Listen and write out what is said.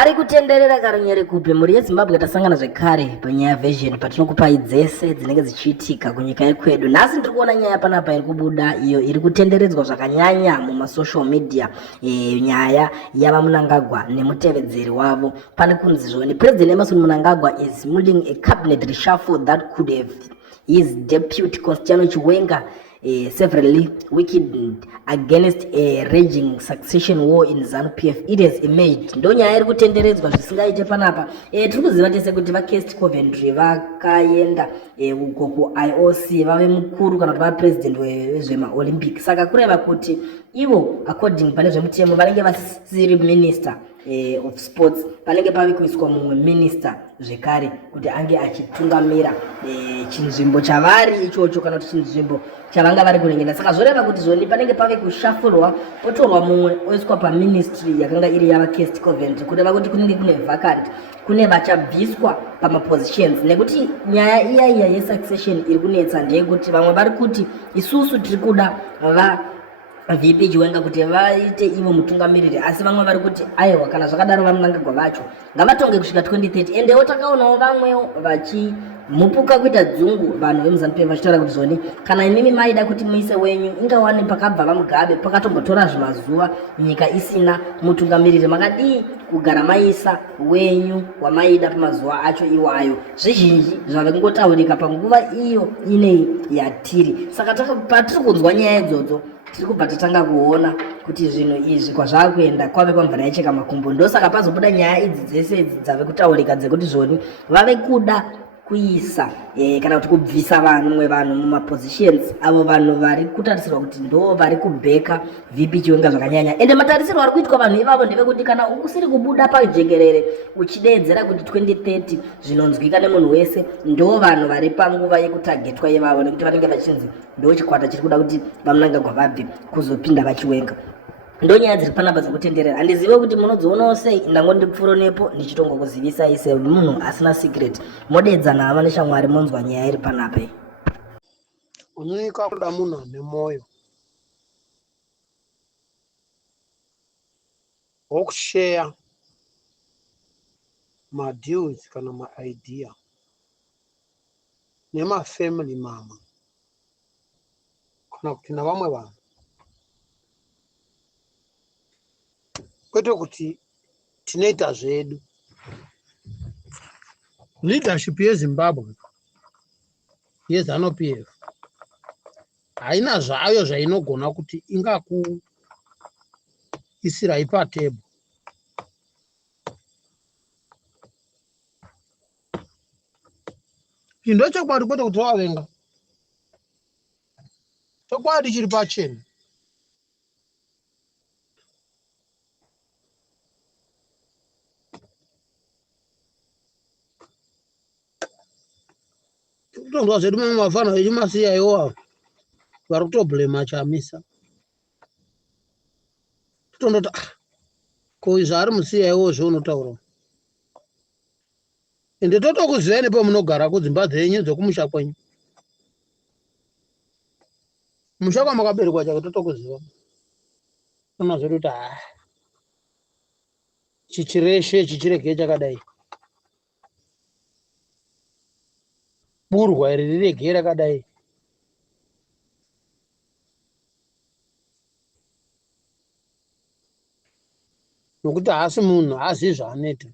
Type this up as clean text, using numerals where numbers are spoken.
ari kutenderera karanyere kupe muri yeZimbabwe tasangana zvekare panyaya version patinokupai dzese dzinenge dzichiitika kunyika yekwedu. Nhasi ndiri kuona nyaya panapa iri kubuda iyo iri kutenderedzwa zvakanyanya mumasocial media, nyaya yava Mnangagwa nemutevedzeri wavo. Pane kunzi zvoni President Emmerson Mnangagwa is mulling a cabinet reshuffle that could have his deputy Constantino Chiwenga severally weakened against a raging succession war in ZANU-PF. It has emerged. Ndo nyaya iri kutenderedzwa zvisingaite panapa. Tiri kuziva tese kuti vaCast Coventry vakaenda uko kuIOC vave mukuru kana kuti vapresident wezvemaolympic. Saka kureva kuti ivo according pane zvemutemo vanenge vasiri minister of sports, panenge pave kuiswa mumwe minister zvekare kuti ange achitungamira chinzvimbo chavari ichocho kana kuti chinzvimbo chavanga vari kunengera. Saka zvoreva kuti zvoni panenge pave kushafurwa potorwa mumwe oiswa paministry yakanga iri yavaCast Coventry kureva kuti kunenge kune vacant, kune vachabviswa pamapositions. Nekuti nyaya iya yesuccession iri kunetsa ndeyekuti vamwe vari kuti isusu tiri kuda VP Chiwenga kuti vaite ivo mutungamiriri, asi vamwe vari kuti aiwa kana zvakadaro vaMnangagwa vacho ngavatonge kusvika 2030. Endewo takaonawo vamwewo vachimupuka kuita dzungu vanhu vemuZANU-PF vachitaura kuti zvoni kana imimi maida kuti muise wenyu ingawani pakabva vaMugabe pakatombotora zvimazuva nyika isina mutungamiriri, makadii kugara maisa wenyu wamaida pamazuva acho iwayo. Zvizhinji zvave kungotaurika panguva iyo inei yatiri. Saka patiri kunzwa nyaya idzodzo tiri kubva tatanga kuona kuti zvinhu izvi kwazvakuenda kwave kwamvura yacheka makumbo. Ndosaka pazobuda nyaya idzi dzese idzi dzave kutaurika dzekuti zvoni vave kuda kuisa kana kuti kubvisa vamwe vanhu mumapositions avo vanhu vari kutarisirwa kuti ndo vari kubheka VP Chiwenga zvakanyanya. Ende matarisirwo ari kuitwa vanhu ivavo ndevekuti kana usiri kubuda pajekerere uchideedzera kuti 2030 zvinonzwika nemunhu wese, ndo vanhu vari panguva yekutagetwa ivavo, nekuti vanenge vachinzi ndo chikwata chiri kuda kuti vaMnangagwa vabve kuzopinda vaChiwenga. Ndo nyaya dziri panapa dzekutenderera. Handizive kuti munodzionawo sei, ndangondipfuro nepo ndichitongokuzivisai semunhu asina secret. Modedzana hama neshamwari monzwa nyaya iri panapa. Unyika kuda munhu ane moyo wokusheya madeals kana maidea nemafamily mama kana kuti navamwe vanhu, kwete kuti tinoita zvedu. Leadership yeZimbabwe yeZANU-PF haina zvayo zvainogona kuti ingakuisirai patebho. Chindo chokwadi kwete kuti wavenga, chokwadi chiri pachena. Kutonzwa zvedu mamwe mafana vechimasiya iwo vari kutoblema Chamisa. Totondoti ko zvaari musiya iwo zveunotaura. Ende totokuzivai nepamunogara kudzimba dzenyu dzokumusha kwenyu. Musha kwamakaberekwa chake totokuziva. Tona zvedu kuti chichireshe chichirege chakadai. Burwa iri rirege rakadai. Nokuti haasi munhu haazivi zvaanoita.